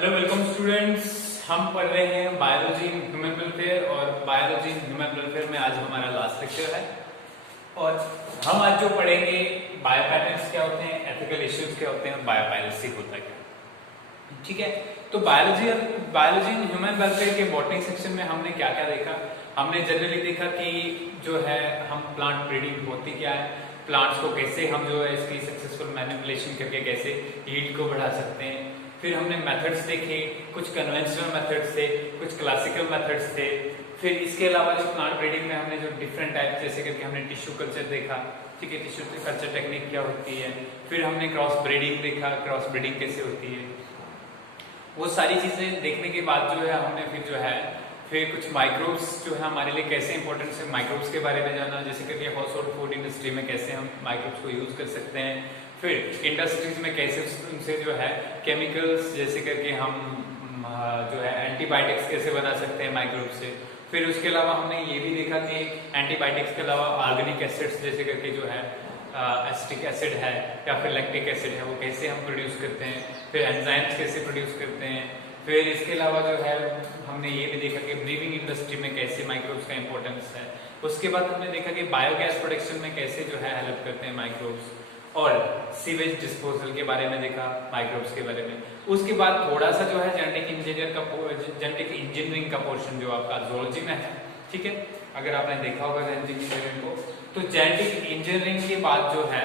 Hello welcome students. हम पढ़ रहे हैं बायोलॉजी इन ह्यूमन वेलफेयर और बायोलॉजी इन ह्यूमन वेलफेयर में आज हमारा लास्ट लेक्चर है और हम आज जो पढ़ेंगे बायो पैटर्न्स क्या होते हैं, एथिकल इश्यूज क्या होते हैं, बायोपायरेसी होता है क्या। ठीक है, तो बायोलॉजी इन ह्यूमन वेलफेयर के बॉटनी सेक्शन में हमने क्या क्या देखा। हमने जनरली देखा कि जो है हम प्लांट ब्रीडिंग होती क्या है, प्लांट्स को कैसे हम जो है इसकी सक्सेसफुल मैनिपुलेशन करके कैसे यील्ड को बढ़ा सकते हैं। फिर हमने मेथड्स देखे, कुछ कन्वेंशनल मेथड्स थे, कुछ क्लासिकल मेथड्स थे। फिर इसके अलावा जो प्लांट ब्रीडिंग में हमने जो डिफरेंट टाइप जैसे करके हमने टिश्यू कल्चर देखा। ठीक है, टिश्यू कल्चर टेक्निक क्या होती है। फिर हमने क्रॉस ब्रीडिंग देखा, क्रॉस ब्रीडिंग कैसे होती है। वो सारी चीजें देखने के बाद जो है हमने फिर कुछ माइक्रोब्स जो है हमारे लिए कैसे इंपॉर्टेंट है, माइक्रोब्स के बारे में जाना, जैसे करके हाउस होल्ड फूड इंडस्ट्री में कैसे हम माइक्रोब्स को यूज कर सकते हैं। फिर इंडस्ट्रीज में कैसे उनसे जो है केमिकल्स जैसे करके हम जो है एंटीबायोटिक्स कैसे बना सकते हैं माइक्रोब से। फिर उसके अलावा हमने ये भी देखा कि एंटीबायोटिक्स के अलावा ऑर्गेनिक एसिड्स जैसे करके जो है एसिटिक एसिड है या फिर लैक्टिक एसिड है, वो कैसे हम प्रोड्यूस करते हैं। फिर एंजाइम्स कैसे प्रोड्यूस करते हैं। फिर इसके अलावा जो है हमने ये भी देखा कि ब्रीविंग इंडस्ट्री में कैसे माइक्रोब्स का इंपॉर्टेंस है। उसके बाद हमने देखा कि बायोगैस प्रोडक्शन में कैसे जो है हेल्प करते हैं माइक्रोब्स, और सीवेज डिस्पोजल के बारे में देखा, माइक्रोब्स के बारे में। उसके बाद थोड़ा सा जो है जेनेटिक इंजीनियरिंग का पोर्शन जो आपका जूलॉजी में है। ठीक है, अगर आपने देखा होगा जेनेटिक इंजीनियरिंग को, तो जेनेटिक इंजीनियरिंग के बाद जो है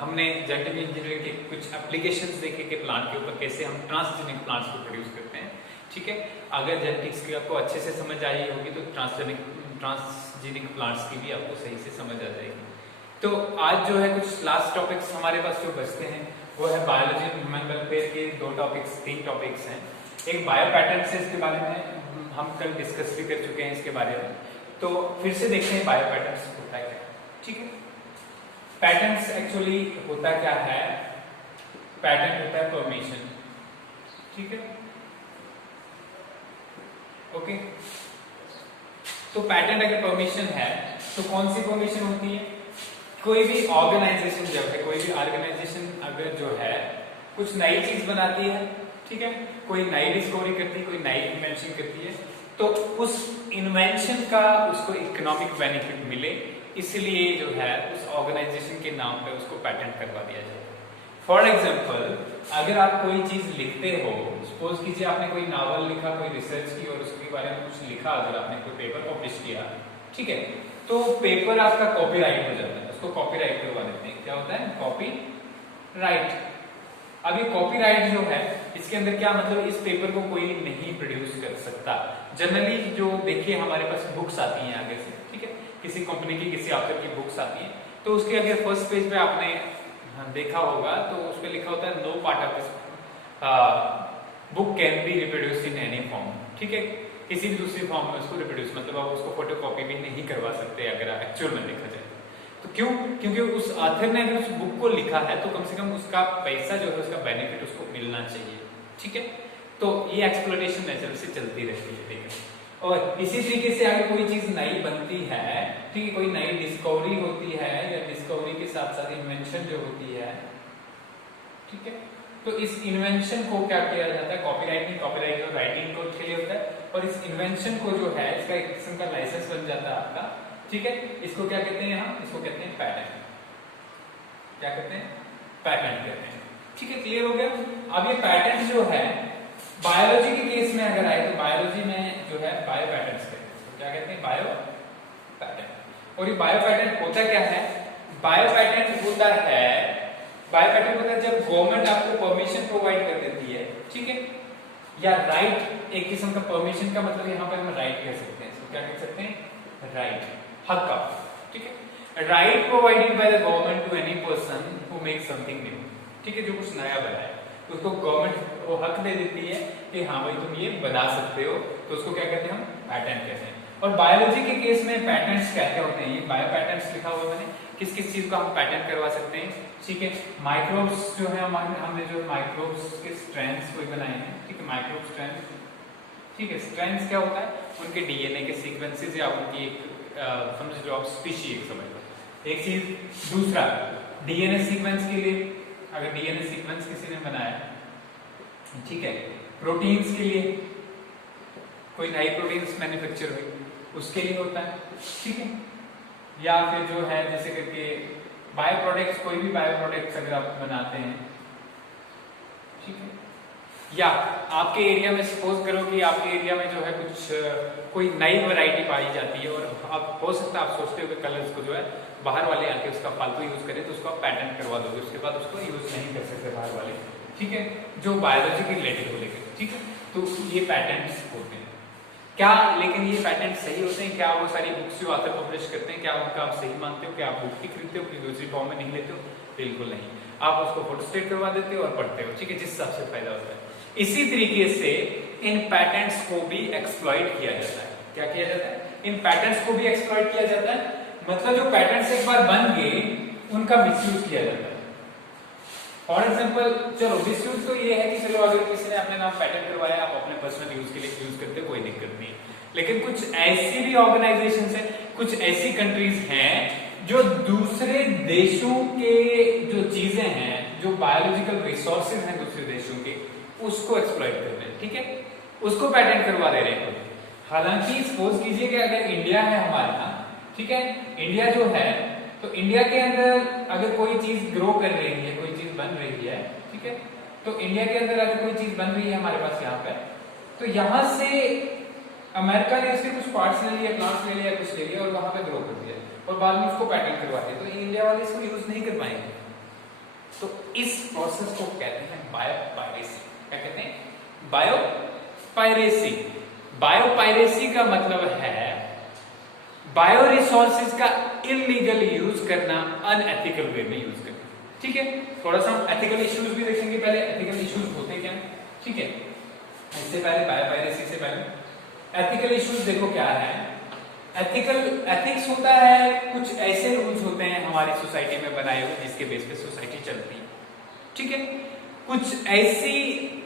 हमने जेनेटिक इंजीनियरिंग के कुछ एप्लीकेशंस देखे कि प्लांट के ऊपर कैसे हम ट्रांसजेनिक प्लांट्स को प्रोड्यूस करते हैं। ठीक है, अगर जेनेटिक्स की आपको अच्छे से समझ आई होगी तो ट्रांसजेनिक प्लांट्स की भी आपको सही से समझ आ जाएगी। तो आज जो है कुछ लास्ट टॉपिक्स हमारे पास जो बचते हैं वो है बायोलॉजी इन ह्यूमन वेलफेयर के तीन टॉपिक्स हैं। एक बायो पैटर्न्स है, इसके बारे में हम कल डिस्कस भी कर चुके हैं इसके बारे में। तो फिर से देखते हैं बायो पैटर्न्स होता है क्या। ठीक है, पैटर्न्स एक्चुअली होता क्या है, पैटर्न होता है फॉर्मेशन। ठीक है, ओके। तो पैटर्न अगर फॉर्मेशन है तो कौन सी फॉर्मेशन होती है। कोई भी ऑर्गेनाइजेशन जब है, कोई भी ऑर्गेनाइजेशन अगर जो है कुछ नई चीज बनाती है, ठीक है, कोई नई डिस्कवरी करती है, कोई नई इन्वेंशन करती है, तो उस इन्वेंशन का उसको इकोनॉमिक बेनिफिट मिले, इसलिए जो है उस ऑर्गेनाइजेशन के नाम पे उसको पेटेंट करवा दिया जाए। फॉर एग्जाम्पल, अगर आप कोई चीज लिखते हो, सपोज कीजिए आपने कोई नावल लिखा, कोई रिसर्च की और उसके बारे में कुछ लिखा, अगर आपने कोई पेपर पब्लिश किया, ठीक है, तो पेपर आपका कॉपीराइट हो जाता है, उसको कॉपीराइट करवा देते हैं। क्या होता है, कॉपीराइट। अब ये कॉपीराइट जो है इसके अंदर क्या मतलब, इस पेपर को कोई नहीं प्रोड्यूस कर सकता। जनरली जो देखिए हमारे पास बुक्स आती हैं आगे से, ठीक है, किसी कंपनी की किसी ऑथर की बुक्स आती हैं, तो उसके अगर फर्स्ट पेज पे आपने देखा होगा तो उस पर लिखा होता है no part of this book can be reproduce in any form. ठीक है, किसी भी दूसरी फॉर्म में उसको रिप्रोड्यूस मतलब आप उसको फोटोकॉपी भी नहीं करवा सकते अगर एक्चुअल में देखा जाए तो। क्यों? क्योंकि उस ऑथर ने अगर उस बुक को लिखा है तो कम से कम उसका पैसा जो है, उसका बेनिफिट उसको मिलना चाहिए। ठीक है, तो ये एक्सप्लोरेशन नेचुरल से चलती रहती है। ठीक है, और इसी तरीके से अगर कोई चीज नई बनती है, ठीक है, कोई नई डिस्कवरी होती है या डिस्कवरी के साथ साथ इन्वेंशन जो होती है, ठीक है, तो इस इन्वेंशन को क्या किया जाता है, कॉपीराइट नहीं, कॉपीराइट जो राइटिंग कोड के लिए होता है, और इस इन्वेंशन को जो है इसका एक किस्म का लाइसेंस बन जाता है आपका। ठीक है, इसको क्या कहते हैं, हम इसको कहते हैं पैटेंट। क्या कहते हैं, पैटेंट कहते हैं। ठीक है, क्लियर हो गया। अब ये पैटेंट जो है बायोलॉजी के केस में अगर आए तो बायोलॉजी में जो है बायो पैटर्न्स कहते हैं। तो क्या कहते हैं, बायो पैटर्न। और ये बायो पैटर्न होता क्या है, बायो पैटर्न होता है जब गवर्नमेंट आपको परमिशन प्रोवाइड कर देती है, ठीक है, या राइट, एक किस्म का परमिशन का मतलब यहाँ पर हम राइट कह सकते हैं। इसको क्या कह सकते हैं, राइट, हक का। ठीक है, right provided by the government to any person who make something new. ठीक है, जो कुछ नया बनाए उसको गवर्नमेंट वो हक दे देती है कि हाँ भाई तुम ये बना सकते हो, तो उसको क्या कहते हैं, हम पैटेंट कहते हैं। और बायोलॉजी के केस में पैटेंट्स क्या क्या होते हैं, ये बायो पैटेंट्स लिखा हुआ मैंने, किस किस चीज का हम पैटेंट करवा सकते हैं। ठीक है, माइक्रोब्स जो है हमने जो माइक्रोब्स के स्ट्रैंड्स कोई बनाए हैं, ठीक है, माइक्रोब स्ट्रैंड्स। ठीक है, स्ट्रैंड्स क्या होता है, उनके डीएनए के सीक्वेंसेस या उनकी एक समझ लो आप स्पीशीज समझ लो। एक चीज, दूसरा डीएनए सीक्वेंस के लिए, अगर डीएनए सीक्वेंस किसी ने बनाया ठीक है। प्रोटीन्स के लिए कोई नई प्रोटीन्स मैन्युफैक्चर हुई उसके लिए होता है, ठीक है। या फिर जो है जैसे करके बायो प्रोडक्ट्स, कोई भी बायो प्रोडक्ट्स अगर आप बनाते हैं, ठीक है। या आपके एरिया में सपोज करो कि आपके एरिया में जो है कुछ कोई नई वैरायटी पाई जाती है और आप हो सकता है आप सोचते हो कि कलर्स को जो है बाहर वाले आके उसका फालतू यूज करें, तो उसको आप पैटेंट करवा दोगे, उसके बाद उसको यूज नहीं कर सकते बाहर वाले, ठीक है, जो बायोलॉजी के रिलेटेड को लेकर, ठीक है। तो ये पैटेंट्स होते हैं क्या, लेकिन ये पैटेंट सही होते हैं क्या? वो सारी बुक्स जो आकर पब्लिश करते हैं क्या उनका आप सही मानते हो? क्या आप बुक ही खरीदते हो, अपनी दूसरी फॉर्म में नहीं लेते हो? बिल्कुल नहीं, आप उसको फोटोस्टेट करवा देते हो और पढ़ते हो, ठीक है, जिस हिसाब से फायदा होता है। इसी तरीके से इन पैटेंट्स को भी एक्सप्लॉइट किया जाता है। क्या किया जाता है? इन पैटेंट्स को भी एक्सप्लॉइट किया जाता है, मतलब जो पैटेंट्स एक बार बन गए उनका मिसयूज किया जाता है। फॉर एग्जाम्पल, चलो मिसयूज तो ये है कि चलो अगर किसी ने अपने नाम पैटेंट करवाया, आप अपने पर्सनल यूज के लिए यूज करते हो, कोई दिक्कत नहीं, लेकिन कुछ ऐसी भी ऑर्गेनाइजेशंस हैं, कुछ ऐसी कंट्रीज हैं जो दूसरे देशों के जो चीजें हैं, जो बायोलॉजिकल रिसोर्सेज हैं दूसरे देशों के, उसको एक्सप्लॉइट कर रहे हैं, ठीक है, उसको पैटेंट करवा दे रहे हैं। हालांकि सपोज कीजिए कि अगर इंडिया है हमारा, ठीक है, इंडिया जो है, तो इंडिया के अंदर अगर कोई चीज ग्रो कर रही है, कोई चीज बन रही है, ठीक है, तो इंडिया के अंदर अगर कोई चीज बन रही है हमारे पास यहाँ पे, तो यहां से अमेरिका ने इसके कुछ पार्ट्स ले लिए, प्लांट्स ले लिया, कुछ ले लिया और वहां पे ग्रो कर दिया और बाद में उसको पैटेंट करवा दिया, तो इंडिया वाले इसको यूज नहीं कर पाएंगे। तो इस प्रोसेस को कहते हैं बायोपायरेसी। क्या कहते हैं? बायोपायरेसी। बायोपायरेसी का मतलब है बायो रिसोर्सेज का इलीगल यूज करना, अनएथिकल वे में यूज करना, ठीक है। थोड़ा सा हम एथिकल इश्यूज भी देखेंगे पहले, एथिकल इश्यूज होते क्या, ठीक है। इससे पहले बायोपायरेसी से पहले एथिकल इश्यूज देखो क्या है। एथिक्स होता है कुछ ऐसे रूल्स होते हैं हमारी सोसाइटी में बनाए हुए जिसके बेस पे सोसाइटी चलती है, ठीक है। कुछ ऐसी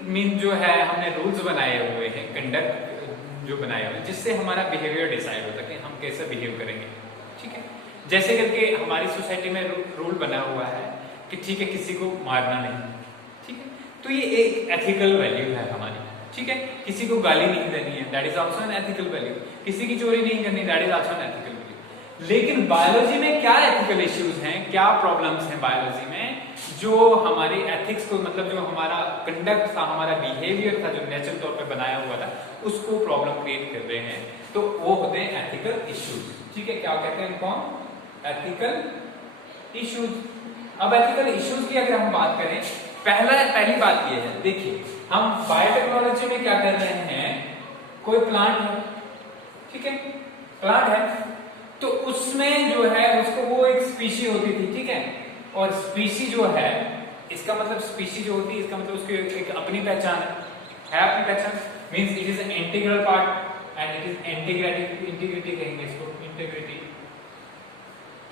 मीन जो है हमने रूल्स बनाए हुए हैं, कंडक्ट जो बनाए हुए हैं, जिससे हमारा बिहेवियर डिसाइड होता है कि हम कैसे बिहेव करेंगे, ठीक है। जैसे करके हमारी सोसाइटी में रूल बना हुआ है कि ठीक है किसी को मारना नहीं, ठीक है, तो ये एक एथिकल वैल्यू है हमारी, ठीक है। किसी को गाली नहीं देनी है, that is also an ethical value. किसी की चोरी नहीं करनी, that is also an ethical value. लेकिन बायोलॉजी में क्या एथिकल इश्यूज हैं, क्या प्रॉब्लम्स हैं बायोलॉजी में, जो हमारे एथिक्स को, मतलब जो हमारा कंडक्ट था, हमारा बिहेवियर था, जो नेचुरल तौर पे बनाया हुआ था, उसको प्रॉब्लम क्रिएट कर रहे हैं, तो वो होते हैं एथिकल इश्यूज, ठीक है। क्या कहते हैं इनको? Ethical issues. अब एथिकल इश्यूज की अगर हम बात करें, पहली बात ये है, देखिए हम बायोटेक्नोलॉजी में क्या कर रहे हैं, कोई प्लांट है, ठीक है, प्लांट है, तो उसमें जो है उसको वो एक स्पीशी होती थी, ठीक है, और स्पीशी जो है, इसका मतलब स्पीशी जो होती है, इसका मतलब उसकी एक अपनी पहचान है अपनी पहचान, means it is an integral part and it is integrity कहेंगे इसको, इंटीग्रिटी,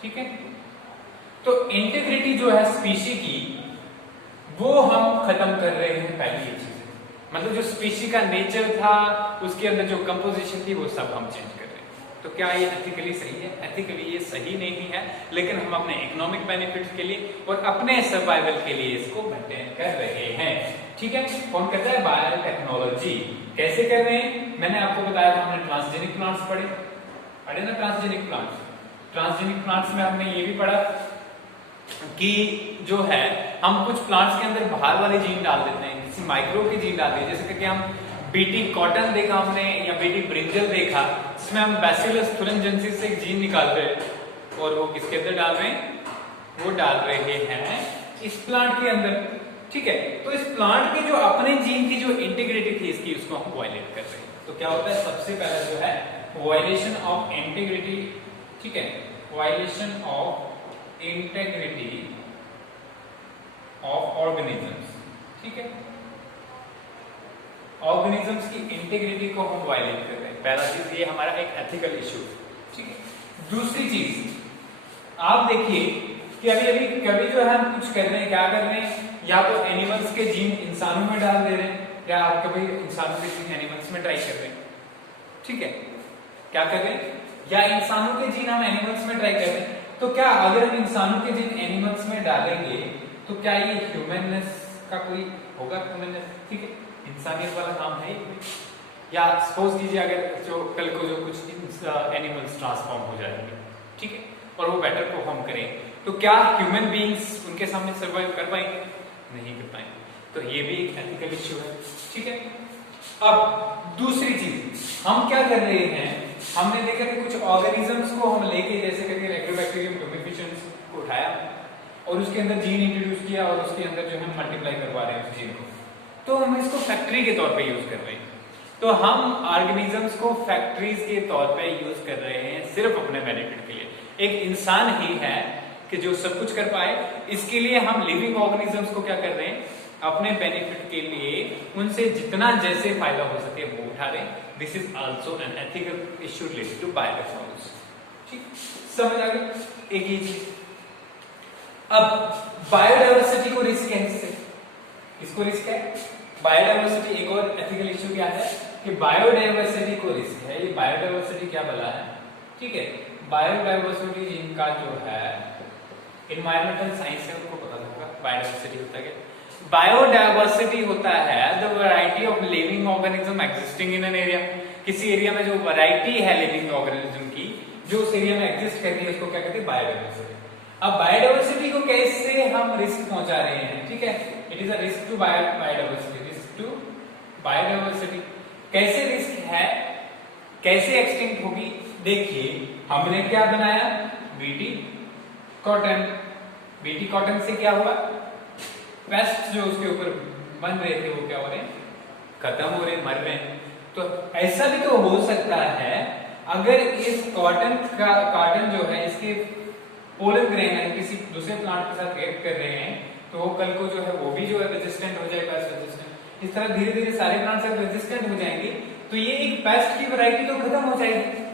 ठीक है। तो इंटीग्रिटी जो है स्पीशी की, वो हम खत्म कर रहे हैं। पहली ये चीज, मतलब जो स्पीशी का नेचर था, उसके अंदर जो कंपोजिशन थी, वो सब हम चेंज कर रहे हैं। तो क्या ये एथिकली सही है? एथिकली ये सही नहीं है, लेकिन हम अपने इकोनॉमिक बेनिफिट्स के लिए और अपने सर्वाइवल के लिए इसको मेंटेन कर रहे हैं, ठीक है। कौन कहता है? बायोटेक्नोलॉजी। कैसे कर रहे हैं? मैंने आपको बताया था, हमने ट्रांसजेनिक प्लांट्स पढ़े ना, ट्रांसजेनिक प्लांट्स। ट्रांसजेनिक प्लांट्स में हमने ये भी पढ़ा कि जो है हम कुछ प्लांट्स के अंदर बाहर वाले जीन डाल देते हैं, किसी माइक्रोब के जीन डाल देते हैं, जैसे कि हम बीटी कॉटन देखा हमने, या बीटी ब्रिंजल देखा, जिसमें हम बैसिलस thuringiensis से एक जीन निकाल रहे हैं, और वो किसके अंदर डाल रहे हैं? वो डाल रहे हैं इस प्लांट के अंदर, ठीक है। तो इस प्लांट के जो अपने जीन की जो इंटीग्रिटी थी इसकी, उसको हम वायलेट कर रहे हैं। तो क्या होता है? सबसे पहला जो है वायलेशन ऑफ इंटीग्रिटी, ठीक है, violation of integrity of organisms, ठीक है। ऑर्गेनिजम्स की इंटीग्रिटी को हम वायलेट कर रहे हैं। पहला चीज ये हमारा एक एथिकल इश्यू, ठीक है। दूसरी चीज आप देखिए कि अभी कभी जो है हम कुछ कर रहे हैं, क्या कर रहे हैं, या तो एनिमल्स के जीन इंसानों में डाल दे रहे हैं, या आप कभी इंसानों के जीन एनिमल्स में ट्राई कर रहे हैं, ठीक है। क्या कर रहे हैं? या इंसानों के जीन हम एनिमल्स में ट्राई कर रहे हैं, तो क्या अगर हम इंसानों के जीन एनिमल्स में डालेंगे तो क्या ये ह्यूमननेस का कोई होगा? ह्यूमननेस, ठीक है, इंसानियत वाला काम है ही कोई? या सपोज कीजिए अगर जो कल को जो कुछ एनिमल्स ट्रांसफॉर्म हो जाएंगे, ठीक है, और वो बेटर परफॉर्म करें, तो क्या ह्यूमन बीइंग्स उनके सामने सर्वाइव कर पाएंगे? नहीं कर पाएंगे। तो ये भी एक एथिकल इश्यू है, ठीक है। अब दूसरी चीज हम क्या कर रहे हैं, हमने देखा कि कुछ ऑर्गेनिजम्स को हम लेके जैसे करके लाइकोबैक्टीरियम डोमिनिफिकेंस को उठाया और उसके अंदर जीन इंट्रोड्यूस किया और उसके अंदर जो है मल्टीप्लाई करवा रहे हैं उस जीन को, तो हम इसको फैक्ट्री के तौर पे यूज कर रहे हैं। तो हम ऑर्गेनिजम्स को फैक्ट्रीज के तौर पे यूज कर रहे हैं सिर्फ अपने बेनिफिट के लिए। एक इंसान ही है कि जो सब कुछ कर पाए, इसके लिए हम लिविंग ऑर्गेनिजम्स को क्या कर रहे हैं, अपने बेनिफिट के लिए उनसे जितना जैसे फायदा हो सके वो उठा रहे हैं। This is also an ethical issue related to biotechnology. ठीक, समझ आ गई एक ही चीज। अब बायोडायवर्सिटी को रिस्क है, इससे इसको रिस्क है बायोडायवर्सिटी। एक और एथिकल इश्यू क्या है कि बायोडायवर्सिटी को रिस्क है। ये बायोडायवर्सिटी क्या बला है, ठीक है, बायोडायवर्सिटी जिनका जो है एनवायरमेंटल साइंस है उनको पता होगा बायोडायवर्सिटी होता है। बायोडायवर्सिटी होता है the variety of living organism existing in an area. किसी एरिया में जो वैरायटी है लिविंग ऑर्गेनिज्म की जो उस एरिया में एग्जिस्ट कर रही है उसको क्या कहते हैं, बायोडायवर्सिटी। अब बायोडायवर्सिटी को कैसे हम रिस्क पहुंचा रहे हैं, ठीक है, it is a risk to biodiversity, risk to biodiversity. कैसे रिस्क है, कैसे एक्सटिंक्ट होगी? देखिए हमने क्या बनाया, बीटी कॉटन। बीटी कॉटन से क्या हुआ, पेस्ट जो उसके ऊपर बन रहे थे वो क्या हो रहे हैं, खत्म हो रहे, मर रहे हैं। तो ऐसा भी तो हो सकता है अगर इस कॉटन जो है इसके पोलन ग्रेन है किसी दूसरे प्लांट के साथ रिएक्ट कर रहे हैं तो वो कल को जो है वो भी जो है रेजिस्टेंट हो जाएगा, रेजिस्टेंट। इस तरह धीरे धीरे सारे प्लांट्स अगर रेजिस्टेंट हो जाएंगे तो ये एक पेस्ट की वैरायटी तो खत्म हो जाएगी।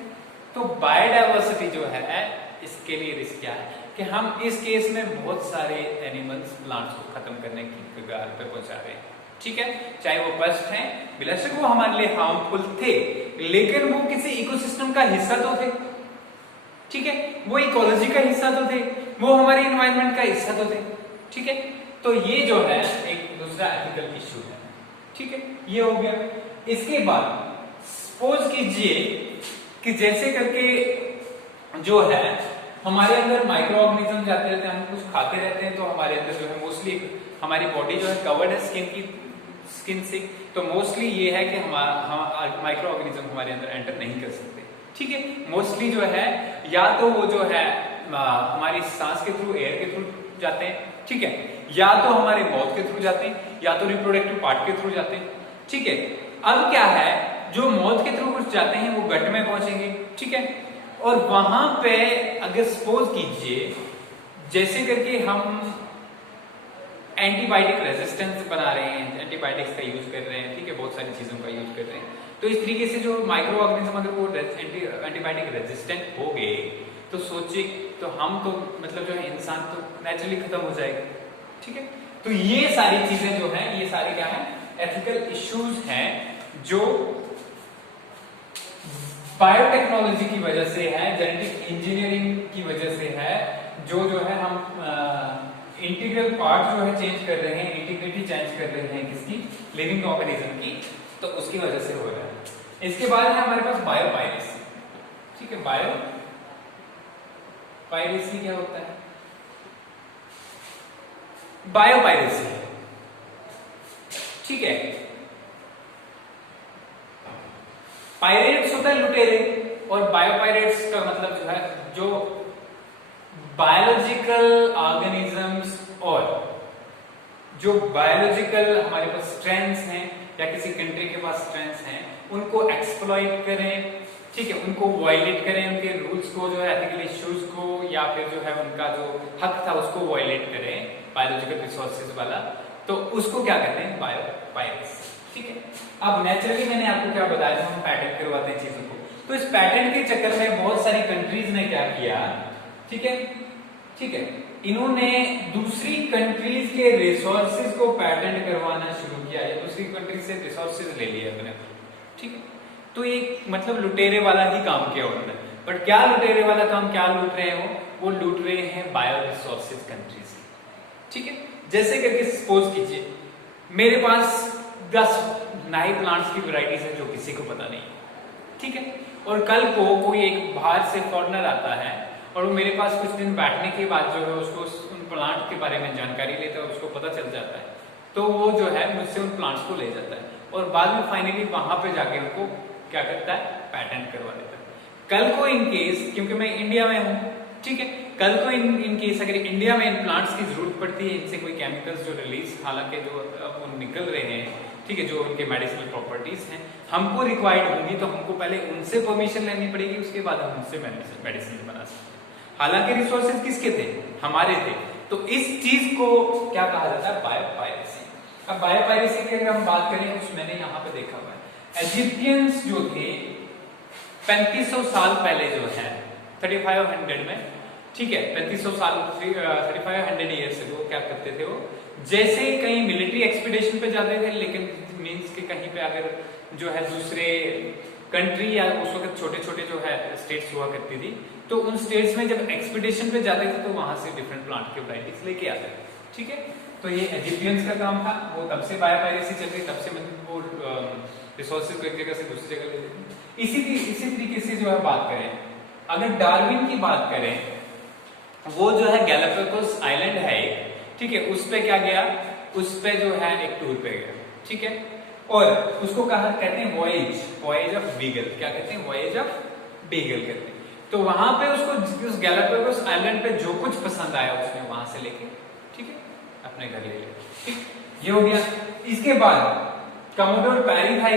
तो बायोडायवर्सिटी जो है इसके लिए रिस्क क्या है कि हम इस केस में बहुत सारे एनिमल्स प्लांट्स को खत्म करने की कगार पे पहुंचा रहे हैं, ठीक है। चाहे वो पेस्ट हैं, बेशक वो हमारे लिए हार्मफुल थे लेकिन वो किसी इकोसिस्टम का हिस्सा तो थे, ठीक है, वो इकोलॉजी का हिस्सा तो थे, वो हमारे एनवायरनमेंट का हिस्सा तो थे, ठीक है। तो ये जो है एक दूसरा एथिकल इश्यू है, ठीक है, ये हो गया। इसके बाद सपोज कीजिए कि जैसे करके जो है हमारे अंदर माइक्रो ऑर्गेनिज्म जाते रहते हैं, हम कुछ खाते रहते हैं तो हमारे अंदर जो है मोस्टली हमारी बॉडी जो है कवर्ड है स्किन से, तो मोस्टली ये है कि हमारा माइक्रो ऑर्गेनिज्म हमारे अंदर एंटर नहीं कर सकते, ठीक है। मोस्टली जो है या तो वो जो है हमारी सांस के थ्रू, एयर के थ्रू जाते हैं, ठीक है, या तो हमारे माउथ के थ्रू जाते हैं, या तो रिप्रोडक्टिव पार्ट के थ्रू जाते हैं, ठीक है। अब क्या है, जो माउथ के थ्रू कुछ जाते हैं वो गट में पहुंचेंगे, ठीक है, और वहां पे अगर सपोज कीजिए जैसे करके हम एंटीबायोटिक रेजिस्टेंस बना रहे हैं, एंटीबायोटिक्स का यूज कर रहे हैं, ठीक है, बहुत सारी चीजों का यूज कर रहे हैं, तो इस तरीके से जो माइक्रो ऑर्गेनिज्म अगर वो एंटीबायोटिक रेजिस्टेंट हो गए तो सोचिए तो हम तो मतलब जो है इंसान तो नेचुरली खत्म हो जाएगा, ठीक है। तो ये सारी चीजें जो है ये सारी क्या है, एथिकल इश्यूज हैं जो बायोटेक्नोलॉजी की वजह से है, जेनेटिक इंजीनियरिंग की वजह से है, जो है हम इंटीग्रल पार्ट जो है चेंज कर रहे हैं, इंटीग्रिटी चेंज कर रहे हैं किसकी, लिविंग ऑर्गेनिज्म की, तो उसकी वजह से हो रहा है। इसके बाद है हमारे पास बायोपायरेसी, ठीक है। बायोपायरेसी क्या होता है, बायोपायरेसी, ठीक है, पायरेट्स होता है लुटेरे, और बायोपायरेट्स का मतलब जो है जो बायोलॉजिकल ऑर्गेनिजम्स और जो बायोलॉजिकल हमारे पास स्ट्रेंथ्स हैं या किसी कंट्री के पास स्ट्रेंथ्स हैं उनको एक्सप्लॉइट करें, ठीक है, उनको वायलेट करें, उनके रूल्स को जो है एथिकल इश्यूज को या फिर जो है उनका जो हक था उसको वायलेट करें बायोलॉजिकल रिसोर्सेज वाला, तो उसको क्या कहते हैं, बायोपायरेसी, ठीक है। अब नेचुरली मैंने आपको क्या बताया था, हम पैटेंट करवाते हैं चीजों को, तो इस पैटेंट के चक्कर में बहुत सारी कंट्रीज ने क्या किया, ठीक है, ठीक है, इन्होंने दूसरी कंट्रीज के रिसोर्सेज को पैटेंट करवाना शुरू किया या दूसरी कंट्री से रिसोर्सेज ले लिए अपने, ठीक है। तो एक मतलब लुटेरे वाला ही काम किया उन्होंने, बट क्या लुटेरे वाला काम क्या लूट रहे हैं, वो लूट रहे हैं बायो रिसोर्सेज कंट्रीज, ठीक है। जैसे करके सपोज कीजिए मेरे पास 10 नए प्लांट्स की वैरायटीज है जो किसी को पता नहीं, ठीक है। और कल को कोई एक बाहर से फॉरेनर आता है और वो मेरे पास कुछ दिन बैठने के बाद जो है उसको उन प्लांट के बारे में जानकारी लेता है, उसको पता चल जाता है, तो वो जो है मुझसे उन प्लांट्स को ले जाता है और बाद में फाइनली वहां पे जाके उनको क्या करता है, पैटेंट करवा देता है। कल को इन केस, क्योंकि मैं इंडिया में हूँ, ठीक है, कल को इन केस अगर इंडिया में इन प्लांट्स की जरूरत पड़ती है, इनसे कोई केमिकल्स जो रिलीज हालांकि जो वो निकल रहे हैं, ठीक है, जो उनके मेडिसिनल प्रॉपर्टीज हैं हमको रिक्वायर्ड होंगी, तो हमको पहले उनसे परमिशन लेनी पड़ेगी, उसके बाद हम उनसे मेडिसिन बना सकते हैं। हालांकि रिसोर्सेज किसके थे, हमारे थे। तो इस चीज को क्या कहा जाता है, बायोपायरेसी। अब बायोपायरेसी की अगर हम बात करें, कुछ मैंने यहाँ पे देखा हुआ है, इजिप्शियंस जो थे 3500 साल पहले जो है 3500 में, ठीक है, 3500 साल 3500 ईयर्स अगो क्या करते थे वो, जैसे कहीं मिलिट्री एक्सपीडिशन पे जाते थे, लेकिन मींस के कहीं पे अगर जो है दूसरे कंट्री या उस वक्त छोटे छोटे जो है स्टेट्स हुआ करती थी, तो उन स्टेट्स में जब एक्सपीडिशन पे जाते थे तो वहां से डिफरेंट प्लांट के वैरायटीज लेके आते थे, ठीक है। तो ये इजिप्शियंस का काम था, वो तब से बायोपायरेसी चल रही, तब से वो रिसोर्सेज को एक जगह से दूसरी जगह ले जाते। इसी तरीके से जो है बात करें, अगर डार्विन की बात करें, वो जो है गैलापागोस आइलैंड है, ठीक है, उस पे क्या गया, उस पे जो है एक टूर पे गया, ठीक है, और उसको कहा कहते हैं वॉयेज ऑफ बीगल, क्या कहते हैं, वॉयेज ऑफ बीगल कहते हैं। तो वहां पे उसको उस गैलापागोस आइलैंड पे जो कुछ पसंद आया उसने वहां से लेके, ठीक है, अपने घर ले लिया, ठीक, ये हो गया। इसके बाद कमोडोर पैरी था,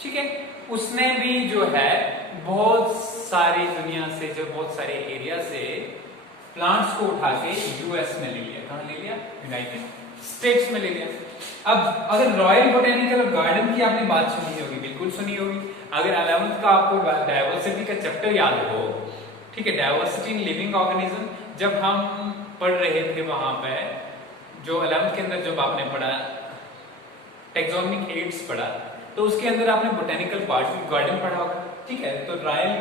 ठीक है, उसने भी जो है बहुत सारी दुनिया से, जो बहुत सारे एरिया से प्लांट्स को उठा के यूएस में ले लिया, कहां ले लिया, यूनाइटेड स्टेट्स में ले लिया। अब अगर रॉयल बोटेनिकल गार्डन की आपने बात सुनी होगी, बिल्कुल सुनी होगी, अगर 11th का आपको डायवर्सिटी का चैप्टर याद हो, ठीक है, डायवर्सिटी इन लिविंग ऑर्गेनिज्म, जब हम पढ़ रहे थे वहां पे, जो 11th के अंदर जब आपने पढ़ा टेक्सोनमिक एड्स पढ़ा, तो उसके अंदर आपने बोटेनिकल गार्डन पढ़ा होगा, ठीक है। तो रॉयल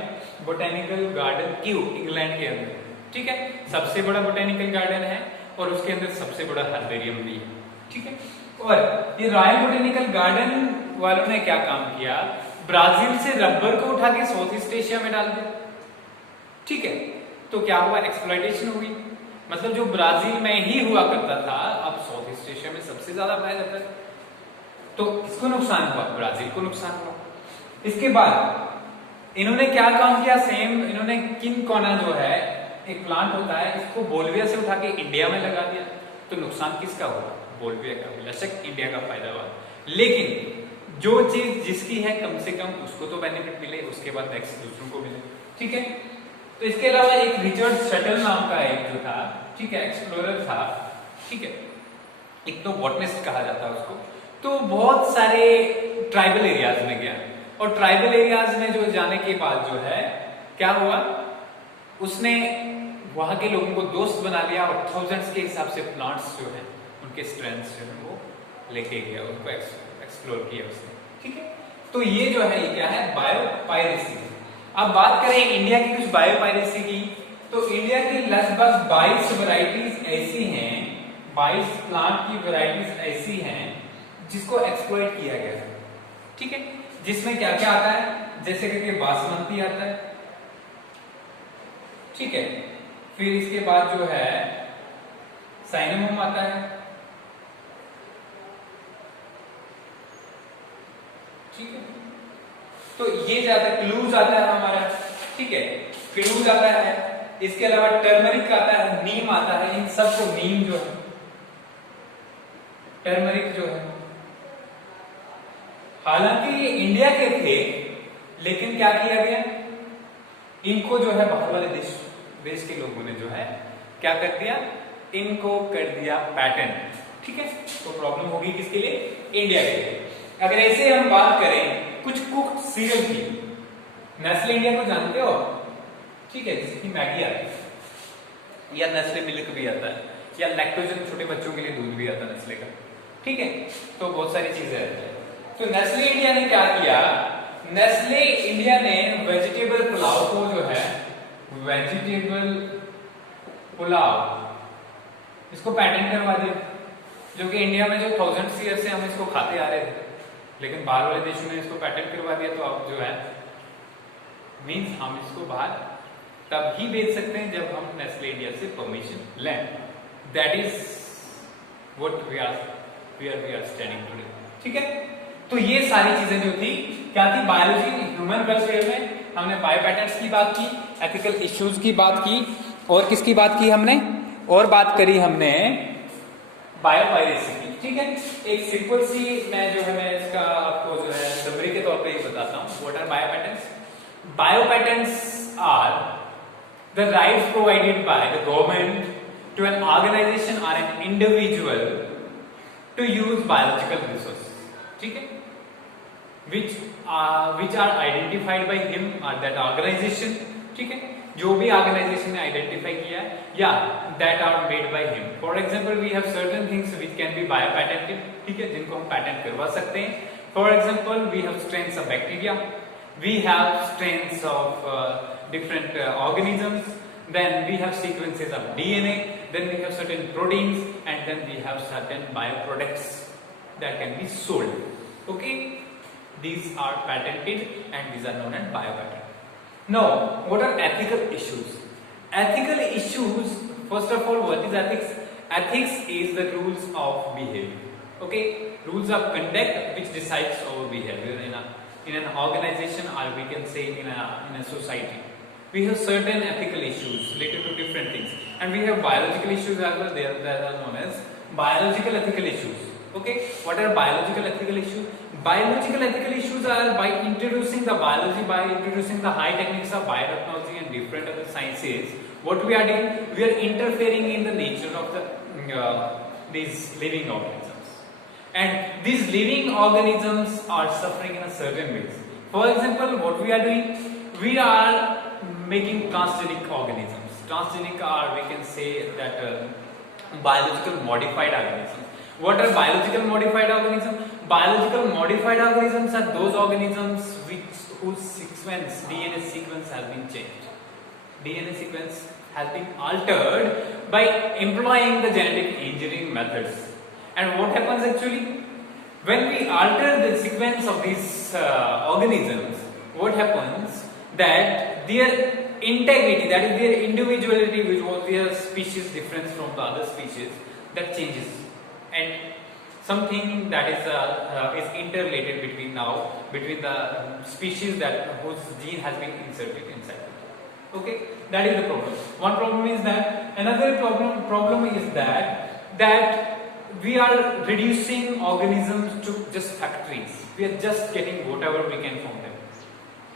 बोटेनिकल गार्डन क्यों, इंग्लैंड के अंदर, ठीक है, सबसे बड़ा बोटेनिकल गार्डन है और उसके अंदर सबसे बड़ा हर्बेरियम भी है, ठीक है। और ये रॉयल बोटेनिकल गार्डन वालों ने क्या काम किया, ब्राजील से रबर को उठा के साउथ ईस्ट एशिया में डाल दिया, ठीक है। तो क्या हुआ, एक्सप्लॉयटेशन हुई, मतलब जो ब्राजील में ही हुआ करता था अब साउथ ईस्ट एशिया में सबसे ज्यादा पाया जाता है, तो किसको नुकसान हुआ, ब्राजील को नुकसान हुआ। इसके बाद इन्होंने क्या काम किया, सेम इन्होंने किनकोना जो है एक प्लांट होता है, इसको बोल्विया से उठा के इंडिया में लगा दिया, तो नुकसान किसका हुआ, बोल्विया का, बेशक इंडिया का फायदा हुआ, लेकिन जो चीज जिसकी है कम से कम उसको तो बेनिफिट मिले, उसके बाद नेक्स्ट दूसरों को मिले, ठीक है। तो इसके अलावा एक रिचर्ड शटल नाम का एक जो था, ठीक है, एक्सप्लोरर था, ठीक है, एक तो बॉटनिस्ट कहा जाता है उसको, तो बहुत सारे ट्राइबल एरियाज में गया, और ट्राइबल एरियाज में जो जाने के बाद जो है क्या हुआ, उसने वहां के लोगों को दोस्त बना लिया और थाउजेंड्स के हिसाब से प्लांट्स जो है उनके स्ट्रेंथ्स जो है वो लेके गया, उनको एक्सप्लोर किया उसने, ठीक है। तो ये जो है ये क्या है, बायोपायरेसी। अब बात करें इंडिया की कुछ बायोपायरेसी की, तो इंडिया की लगभग 22 वैरायटीज ऐसी हैं, 22 प्लांट की वैरायटीज ऐसी हैं जिसको एक्सप्लॉइट किया गया है, ठीक है, जिसमें क्या क्या आता है, जैसे कि बासमती आता है, ठीक है, फिर इसके बाद जो है साइनमम आता है, ठीक है, तो ये जाता है, क्लूज आता है हमारा, ठीक है, क्लूज आता है, इसके अलावा टर्मरिक आता है, नीम आता है, इन सबको नीम जो है, टर्मरिक जो है, हालांकि ये इंडिया के थे, लेकिन क्या किया गया, इनको जो है बाहर वाले देश के लोगों ने जो है क्या कर दिया, इनको कर दिया पैटेंट, ठीक है। तो प्रॉब्लम होगी किसके लिए, इंडिया के लिए। अगर ऐसे हम बात करें कुछ कुक्ड सीरियल की, नेस्ले इंडिया को जानते हो, ठीक है, जैसे कि मैगी आती है, या नेस्ले मिल्क भी आता है, या लैक्टोजन छोटे बच्चों के लिए दूध भी आता है नेस्ले का, ठीक है, तो बहुत सारी चीजें रहती है। तो नेस्ले इंडिया ने क्या किया, नेस्ले इंडिया ने वेजिटेबल पुलाव को जो है, वेजिटेबल पुलाव इसको पैटेंट करवा दिया, जो कि इंडिया में जो थाउजेंड ईयर से हम इसको खाते आ रहे थे, लेकिन बाहर वाले देशों ने इसको पैटेंट करवा दिया, तो अब जो है मीन्स हम इसको बाहर तब ही बेच सकते हैं जब हम नेस्ले इंडिया से परमिशन लें। That is what we are studying today. ठीक है, तो ये सारी चीजें जो थी क्या थी बायोलॉजी ह्यूमन वेलफेयर में, हमने बायो पैटर्न्स की बात की, एथिकल इश्यूज की बात की, और किसकी बात की हमने, और बात करी हमने बायोपायरेसी की। ठीक है, एक सिंपल सी मैं जो है मैं इसका आपको जो है समरी के तौर पे ही बताता हूँ। What are bio patterns? Bio patterns are the rights provided by the government to an organisation or an individual to use biological resource. ठीक है, which are identified by him or that organization। ठीक है, जो भी organisation ने identify किया है, या that are made by him। For example, we have certain things which can be bio-patented। ठीक है, जिनको हम पैटेंट करवा सकते हैं। For example, we have strains of bacteria, we have strains of different organisms, then we have sequences of DNA, then we have certain proteins, and then we have certain bioproducts that can be sold। Okay, these are patented and these are known as biopatent। Now, what are ethical issues? Ethical issues, first of all, what is ethics? Ethics is the rules of behavior। Okay, rules of conduct which decides our behavior in an organization, or we can say in a society। We have certain ethical issues related to different things, and we have biological issues as well. They are known as biological ethical issues। Okay, what are biological ethical issues? Biological ethical issues are by introducing the biology, by introducing the high techniques of biotechnology and different other sciences, what we are doing, we are interfering in the nature of the these living organisms, and these living organisms are suffering in a certain ways। For example, what we are doing, we are making transgenic organisms। Transgenic are, we can say that biological modified organisms। What are biological modified organisms? Biological modified organisms are those organisms whose sequence, DNA sequence has been changed। DNA sequence has been altered by employing the genetic engineering methods। And what happens actually? When we alter the sequence of these organisms, what happens? That their integrity, that is their individuality, which was their species difference from the other species, that changes, and something that is interrelated between the species that whose gene has been inserted inside it। Okay, that is the problem। One problem is that, another problem is that we are reducing organisms to just factories। We are just getting whatever we can from them।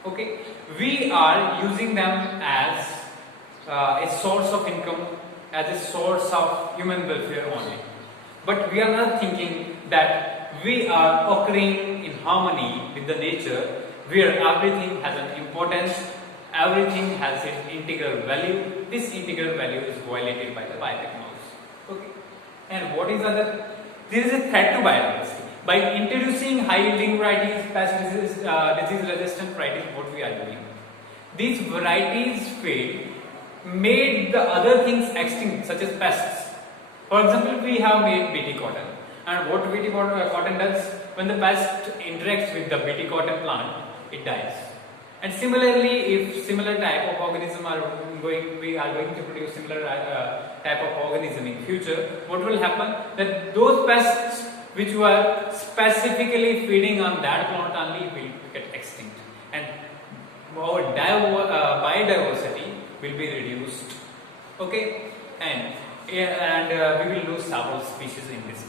Okay, we are using them as a source of income, as a source of human welfare only, but we are not thinking that we are occurring in harmony with the nature, where everything has an importance, everything has its integral value। This integral value is violated by the biotechnology। Okay, and what is other? There is a threat to biodiversity by introducing high-yielding varieties, disease-resistant varieties. What we are doing? These varieties made the other things extinct, such as pests। For example, we have made BT cotton, and what BT cotton does, when the pest interacts with the BT cotton plant, it dies। And similarly, if similar type of organism we are going to produce similar type of organism in future, what will happen? That those pests which were specifically feeding on that plant only will get extinct, and our biodiversity will be reduced। Okay, and we will lose several species in this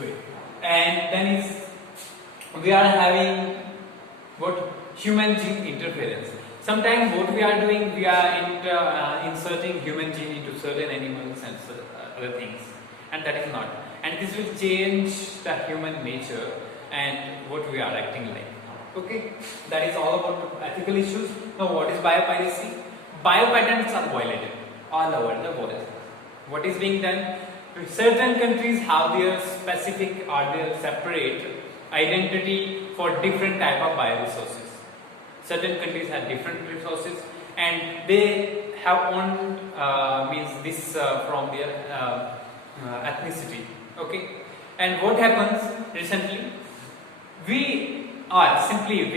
way। And then we are having what? Human gene interference। Sometimes what we are doing, we are inserting human gene into certain animals and other things, and that is not, and this will change the human nature and what we are acting like। Okay, that is all about ethical issues। Now, what is biopiracy? Biopatents are violated all over the world। What is being done? Certain countries have their specific or their separate identity for different type of bioresources। Certain countries have different resources, and they have owned means this from their ethnicity। Okay, and what happens recently? we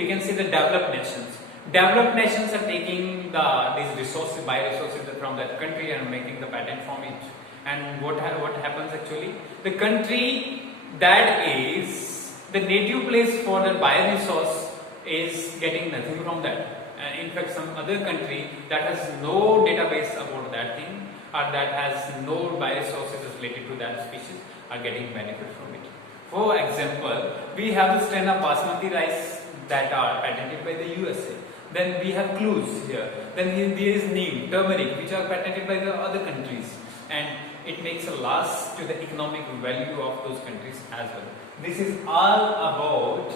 can see the developed nations. Developed nations are taking these resources, bioresources from that country and making the patent from it. And what happens actually? The country that is the native place for the bioresource is getting nothing from that. In fact, some other country that has no database about that thing or that has no bioresources related to that species are getting benefit from it. For example, we have the strain of basmati rice that are patented by the USA. Then we have clues here. Then there is neem, turmeric, which are patented by the other countries, and it makes a loss to the economic value of those countries as well. This is all about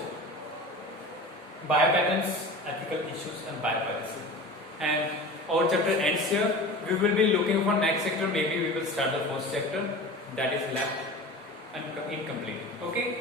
biopatents, ethical issues, and biopiracy. And our chapter ends here. We will be looking for next chapter. Maybe we will start the first chapter that is left and incomplete. Okay.